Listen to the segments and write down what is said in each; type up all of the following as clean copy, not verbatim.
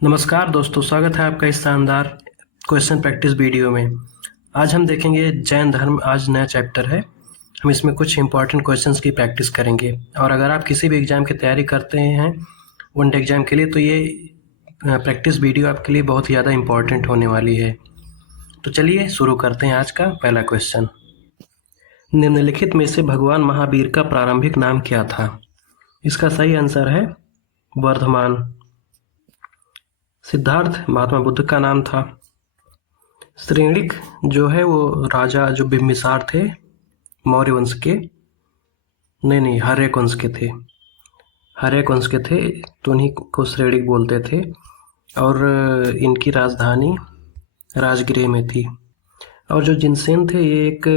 नमस्कार दोस्तों, स्वागत है आपका इस शानदार क्वेश्चन प्रैक्टिस वीडियो में। आज हम देखेंगे जैन धर्म। आज नया चैप्टर है। हम इसमें कुछ इंपॉर्टेंट क्वेश्चंस की प्रैक्टिस करेंगे और अगर आप किसी भी एग्ज़ाम की तैयारी करते हैं वन डे एग्ज़ाम के लिए तो ये प्रैक्टिस वीडियो आपके लिए बहुत ही ज़्यादा इम्पॉर्टेंट होने वाली है। तो चलिए शुरू करते हैं आज का पहला क्वेश्चन। निम्नलिखित में से भगवान महावीर का प्रारंभिक नाम क्या था? इसका सही आंसर है वर्धमान। सिद्धार्थ महात्मा बुद्ध का नाम था। श्रेणिक जो है वो राजा जो बिम्बिसार थे मौर्य वंश के, नहीं हर्यक वंश के थे। हर्यक वंश के थे तो उन्हीं को श्रेणिक बोलते थे और इनकी राजधानी राजगृह में थी। और जो जिनसेन थे ये एक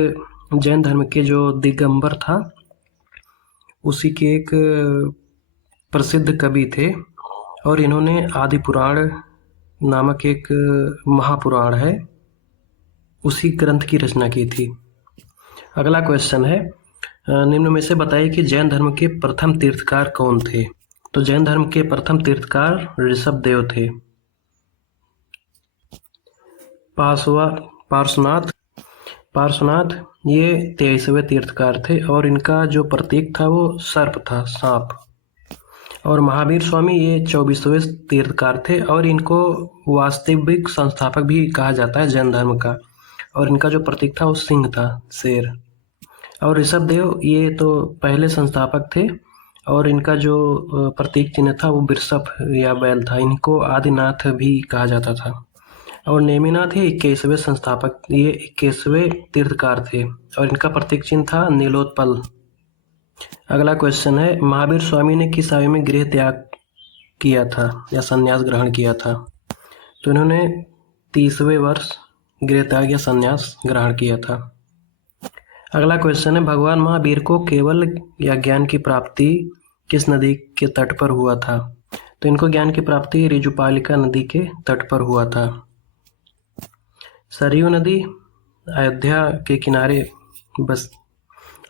जैन धर्म के जो दिगंबर था उसी के एक प्रसिद्ध कवि थे और इन्होंने आदि पुराण नामक एक महापुराण है उसी ग्रंथ की रचना की थी। अगला क्वेश्चन है, निम्न में से बताइए कि जैन धर्म के प्रथम तीर्थकार कौन थे? तो जैन धर्म के प्रथम तीर्थकार ऋषभ देव थे। पार्श्वनाथ ये 23वें तीर्थकार थे और इनका जो प्रतीक था वो सर्प था, सांप। और महावीर स्वामी ये 24वें तीर्थकार थे और इनको वास्तविक संस्थापक भी कहा जाता है जैन धर्म का। और इनका जो प्रतीक था वो सिंह था, शेर। और ऋषभ देव ये तो पहले संस्थापक थे और इनका जो प्रतीक चिन्ह था वो वृषभ या बैल था। इनको आदिनाथ भी कहा जाता था। और नेमिनाथ ये 21वें संस्थापक, ये 21वें तीर्थकार थे और इनका प्रतीक चिन्ह था नीलोत्पल। अगला क्वेश्चन है, महावीर स्वामी ने किस आयु में गृह त्याग किया था या संन्यास ग्रहण किया था? तो इन्होंने 30वें वर्ष गृह त्याग या संन्यास ग्रहण किया था। अगला क्वेश्चन है, भगवान महावीर को केवल या ज्ञान की प्राप्ति किस नदी के तट पर हुआ था? तो इनको ज्ञान की प्राप्ति ऋजुपालिका नदी के तट पर हुआ था। सरयू नदी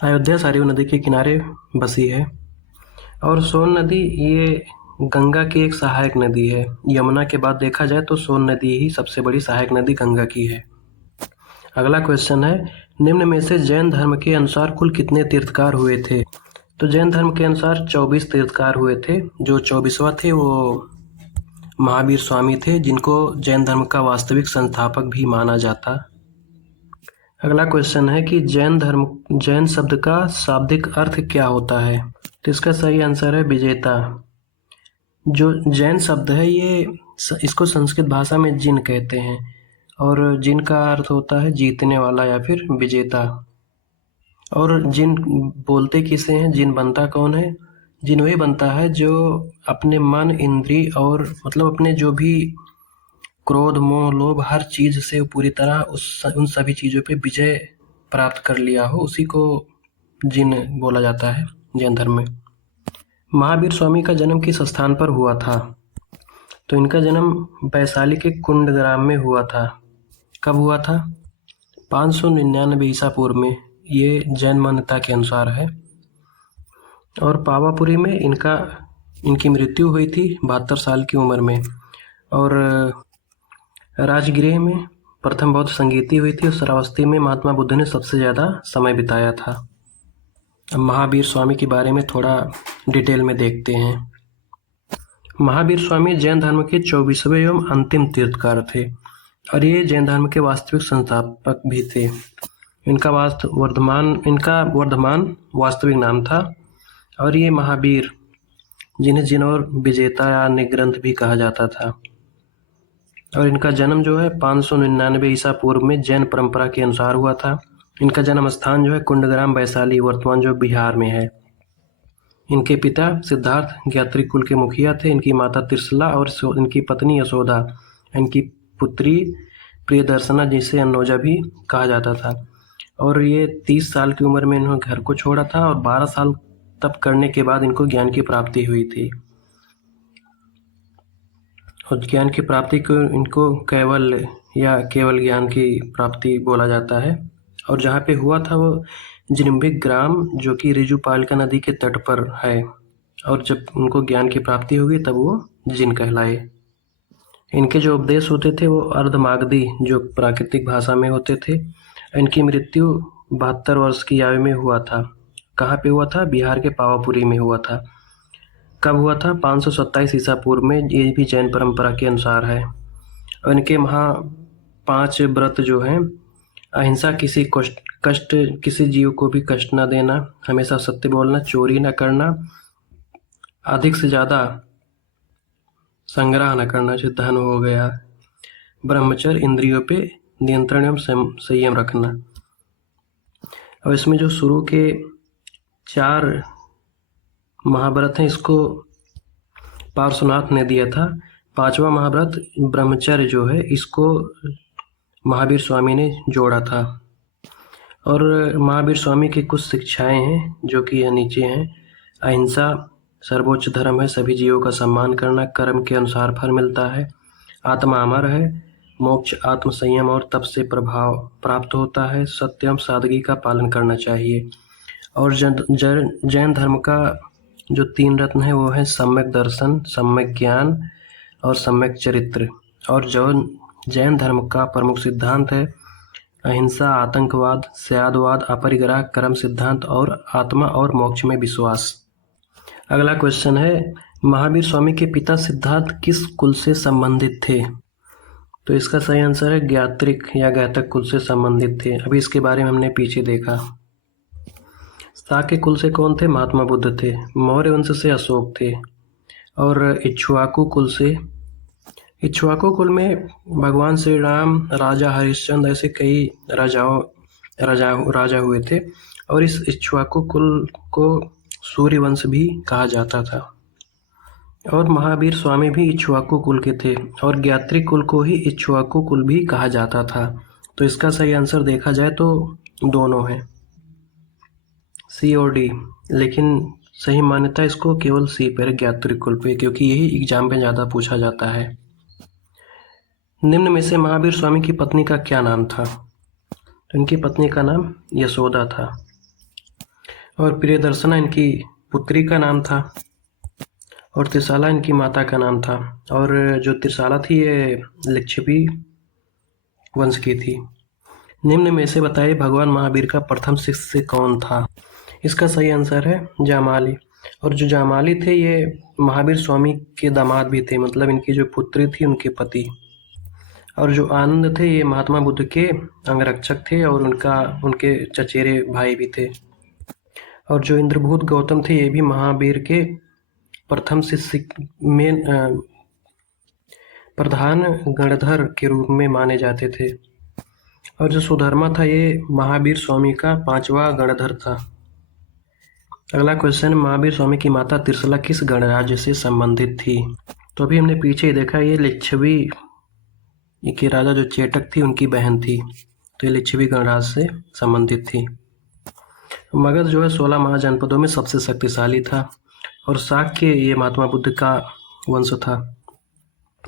अयोध्या सरयू नदी के किनारे बसी है। और सोन नदी ये गंगा की एक सहायक नदी है। यमुना के बाद देखा जाए तो सोन नदी ही सबसे बड़ी सहायक नदी गंगा की है। अगला क्वेश्चन है, निम्न में से जैन धर्म के अनुसार कुल कितने तीर्थकार हुए थे? तो जैन धर्म के अनुसार 24 तीर्थकार हुए थे। जो 24वां थे वो महावीर स्वामी थे, जिनको जैन धर्म का वास्तविक संस्थापक भी माना जाता। अगला क्वेश्चन है कि जैन शब्द का शाब्दिक अर्थ क्या होता है? तो इसका सही आंसर है विजेता। जो जैन शब्द है ये इसको संस्कृत भाषा में जिन कहते हैं और जिन का अर्थ होता है जीतने वाला या फिर विजेता। और जिन बोलते किसे हैं, जिन बनता कौन है? जिन वही बनता है जो अपने मन, इंद्रिय और मतलब अपने जो भी क्रोध, मोह, लोभ हर चीज से पूरी तरह उन सभी चीजों पे विजय प्राप्त कर लिया हो, उसी को जिन बोला जाता है जैन धर्म में। महावीर स्वामी का जन्म किस स्थान पर हुआ था? तो इनका जन्म वैशाली के कुंडग्राम में हुआ था। कब हुआ था? 599 ईसा पूर्व में, ये जैन मान्यता के अनुसार है। और पावापुरी में इनकी मृत्यु हुई थी 72 साल की उम्र में। और राजगृह में प्रथम बौद्ध संगीति हुई थी और श्रावस्ती में महात्मा बुद्ध ने सबसे ज़्यादा समय बिताया था। अब महावीर स्वामी के बारे में थोड़ा डिटेल में देखते हैं। महावीर स्वामी जैन धर्म के 24वें एवं अंतिम तीर्थकार थे और ये जैन धर्म के वास्तविक संस्थापक भी थे। इनका वर्धमान वास्तविक नाम था और ये महावीर, जिन्हें जिनोर विजेता या निग्रंथ भी कहा जाता था। और इनका जन्म जो है 599 ईसा पूर्व में जैन परंपरा के अनुसार हुआ था। इनका जन्म स्थान जो है कुंडग्राम वैशाली, वर्तमान जो बिहार में है। इनके पिता सिद्धार्थ ज्ञात्री कुल के मुखिया थे। इनकी माता त्रिशला और इनकी पत्नी यशोदा, इनकी पुत्री प्रियदर्शना जिसे अन्नोजा भी कहा जाता था। और ये 30 साल की उम्र में इन्होंने घर को छोड़ा था और 12 साल तप करने के बाद इनको ज्ञान की प्राप्ति हुई थी। और ज्ञान की प्राप्ति को इनको केवल ज्ञान की प्राप्ति बोला जाता है। और जहाँ पे हुआ था वो जिनबिक ग्राम, जो कि ऋजुपालिका नदी के तट पर है। और जब उनको ज्ञान की प्राप्ति होगी तब वो जिन कहलाए। इनके जो उपदेश होते थे वो अर्धमागधी जो प्राकृतिक भाषा में होते थे। इनकी मृत्यु 72 वर्ष की आयु में हुआ था। कहाँ पे हुआ था? बिहार के पावापुरी में हुआ था। कब हुआ था? 527 ईसा पूर्व में। ये भी जैन परंपरा के अनुसार है। और इनके वहाँ 5 व्रत जो हैं, अहिंसा, कष्ट किसी जीव को भी कष्ट न देना, हमेशा सत्य बोलना, चोरी न करना, अधिक से ज़्यादा संग्रह न करना, जो धन हो गया, ब्रह्मचर्य, इंद्रियों पे नियंत्रण एवं संयम रखना। और इसमें जो शुरू के 4 महाव्रत हैं, इसको पार्श्वनाथ ने दिया था। 5वां महाव्रत ब्रह्मचर्य जो है, इसको महावीर स्वामी ने जोड़ा था। और महावीर स्वामी की कुछ शिक्षाएं हैं जो कि यह नीचे हैं। अहिंसा सर्वोच्च धर्म है, सभी जीवों का सम्मान करना, कर्म के अनुसार फल मिलता है, आत्मा अमर है, मोक्ष आत्म संयम और तप से प्रभाव प्राप्त होता है, सत्य एवं सादगी का पालन करना चाहिए। और जैन धर्म का जो 3 रत्न है वो है सम्यक दर्शन, सम्यक ज्ञान और सम्यक चरित्र। और जो जैन धर्म का प्रमुख सिद्धांत है अहिंसा, आतंकवाद, स्यादवाद, अपरिग्रह, कर्म सिद्धांत और आत्मा और मोक्ष में विश्वास। अगला क्वेश्चन है, महावीर स्वामी के पिता सिद्धार्थ किस कुल से संबंधित थे? तो इसका सही आंसर है ज्ञात्रिक या ज्ञातक कुल से संबंधित थे। अभी इसके बारे में हमने पीछे देखा। शाक्य कुल से कौन थे? महात्मा बुद्ध थे। मौर्य वंश से अशोक थे। और इक्ष्वाकु कुल में भगवान श्री राम, राजा हरिश्चंद्र, ऐसे कई राजा हुए थे। और इस इक्ष्वाकु कुल को सूर्यवंश भी कहा जाता था। और महावीर स्वामी भी इक्ष्वाकु कुल के थे और ज्ञात्री कुल को ही इक्ष्वाकु कुल भी कहा जाता था। तो इसका सही आंसर देखा जाए तो दोनों है, सी और डी। लेकिन सही मान्यता इसको केवल सी पर, ज्ञात्री कुल पे, क्योंकि यही एग्जाम में ज़्यादा पूछा जाता है। निम्न में से महावीर स्वामी की पत्नी का क्या नाम था? तो इनकी पत्नी का नाम यशोदा था। और प्रियदर्शना इनकी पुत्री का नाम था। और त्रिशाला इनकी माता का नाम था। और जो त्रिशाला थी ये लिच्छवी वंश की थी। निम्न में से बताइए भगवान महावीर का प्रथम शिष्य कौन था? इसका सही आंसर है जामाली। और जो जामाली थे ये महावीर स्वामी के दामाद भी थे, मतलब इनकी जो पुत्री थी उनके पति। और जो आनंद थे ये महात्मा बुद्ध के अंगरक्षक थे और उनके चचेरे भाई भी थे। और जो इंद्रभूत गौतम थे ये भी महावीर के प्रथम शिष्य में प्रधान गणधर के रूप में माने जाते थे। और जो सुधर्मा था ये महावीर स्वामी का 5वां गणधर था। अगला क्वेश्चन, महावीर स्वामी की माता त्रिशला किस गणराज्य से संबंधित थी? तो अभी हमने पीछे देखा ये लिच्छवी के राजा जो चेटक थी उनकी बहन थी, तो ये लिच्छवी गणराज्य से संबंधित थी। मगध जो है 16 महाजनपदों में सबसे शक्तिशाली था। और शाक्य ये महात्मा बुद्ध का वंश था।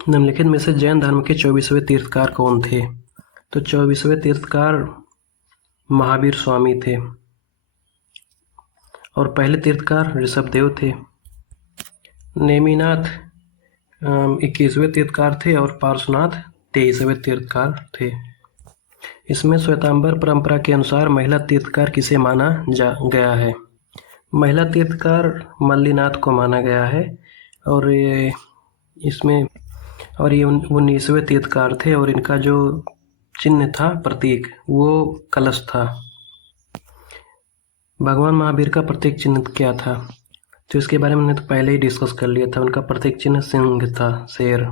निम्नलिखित में से जैन धर्म के 24वें तीर्थकार कौन थे? तो 24वें तीर्थकार महावीर स्वामी थे। और पहले तीर्थकार ऋषभदेव थे। नेमिनाथ 21वें तीर्थकार थे और पार्श्वनाथ 23वें तीर्थकार थे। इसमें श्वेतांबर परंपरा के अनुसार महिला तीर्थकार किसे माना गया है? महिला तीर्थकार मल्लीनाथ को माना गया है। और ये 19वें तीर्थकार थे और इनका जो चिन्ह था, प्रतीक, वो कलश था। भगवान महावीर का प्रतीक चिन्ह क्या था? तो इसके बारे में हमने तो पहले ही डिस्कस कर लिया था। उनका प्रतीक चिन्ह सिंह था, शेर।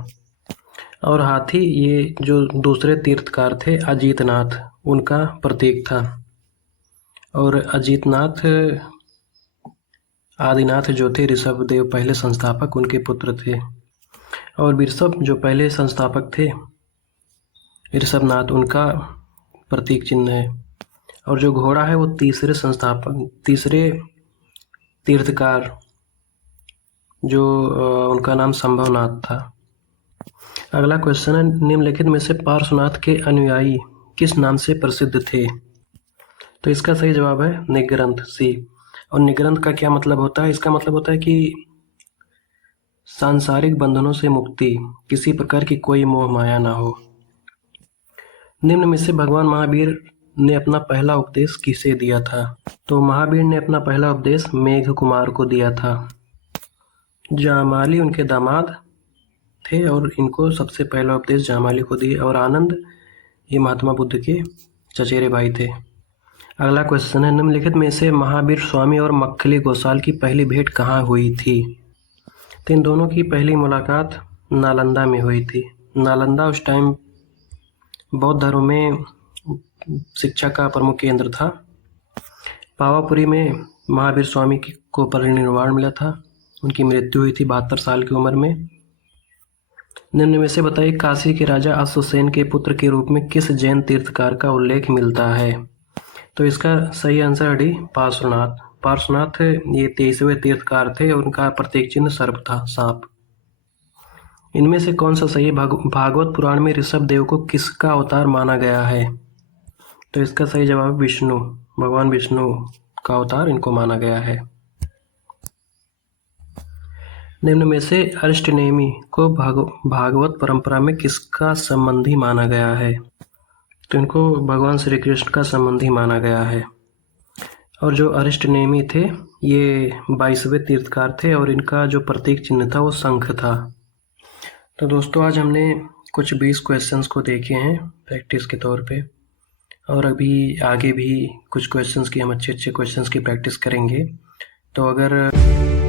और हाथी ये जो दूसरे तीर्थकार थे अजीतनाथ, उनका प्रतीक था। और अजीतनाथ आदिनाथ जो थे ऋषभदेव पहले संस्थापक, उनके पुत्र थे। और ऋषभ जो पहले संस्थापक थे ऋषभनाथ, उनका प्रतीक चिन्ह है। और जो घोड़ा है वो तीसरे तीर्थकार जो उनका नाम संभवनाथ था। अगला क्वेश्चन है, निम्नलिखित में से पार्श्वनाथ के अनुयायी किस नाम से प्रसिद्ध थे? तो इसका सही जवाब है निग्रंथ, सी। और निग्रंथ का क्या मतलब होता है? इसका मतलब होता है कि सांसारिक बंधनों से मुक्ति, किसी प्रकार की कोई मोह माया ना हो। निम्न में से भगवान महावीर ने अपना पहला उपदेश किसे दिया था? तो महावीर ने अपना पहला उपदेश मेघ कुमार को दिया था। जामाली उनके दामाद थे और इनको सबसे पहला उपदेश जामाली को दिया, और आनंद ये महात्मा बुद्ध के चचेरे भाई थे। अगला क्वेश्चन है, निम्नलिखित में से महावीर स्वामी और मक्खली गोसाल की पहली भेंट कहाँ हुई थी? तो इन दोनों की पहली मुलाकात नालंदा में हुई थी। नालंदा उस टाइम बौद्ध धर्म में शिक्षा का प्रमुख केंद्र था। पावापुरी में महावीर स्वामी को परिनिर्वाण मिला था। उनकी मृत्यु हुई थी 72 साल की उम्र में। निम्न में से बताइए, काशी के राजा अश्वसेन के पुत्र के रूप में किस जैन तीर्थकार का उल्लेख मिलता है? तो इसका सही आंसर है डी, पार्श्वनाथ। पार्श्वनाथ ये 23वें तीर्थकार थे और उनका प्रतीक चिन्ह सर्प था, सांप। इनमें से कौन सा सही है? भागवत पुराण में ऋषभ देव को किसका अवतार माना गया है? तो इसका सही जवाब विष्णु, भगवान विष्णु का अवतार इनको माना गया है। निम्न में से अष्टनेमी को भागवत परंपरा में किसका संबंधी माना गया है? तो इनको भगवान श्री कृष्ण का संबंधी माना गया है। और जो अष्टनेमी थे ये 22वें तीर्थकार थे और इनका जो प्रतीक चिन्ह था वो शंख था। तो दोस्तों आज हमने कुछ 20 क्वेश्चंस को देखे हैं प्रैक्टिस के तौर पे, और अभी आगे भी कुछ क्वेश्चंस की हम अच्छे क्वेश्चंस की प्रैक्टिस करेंगे। तो अगर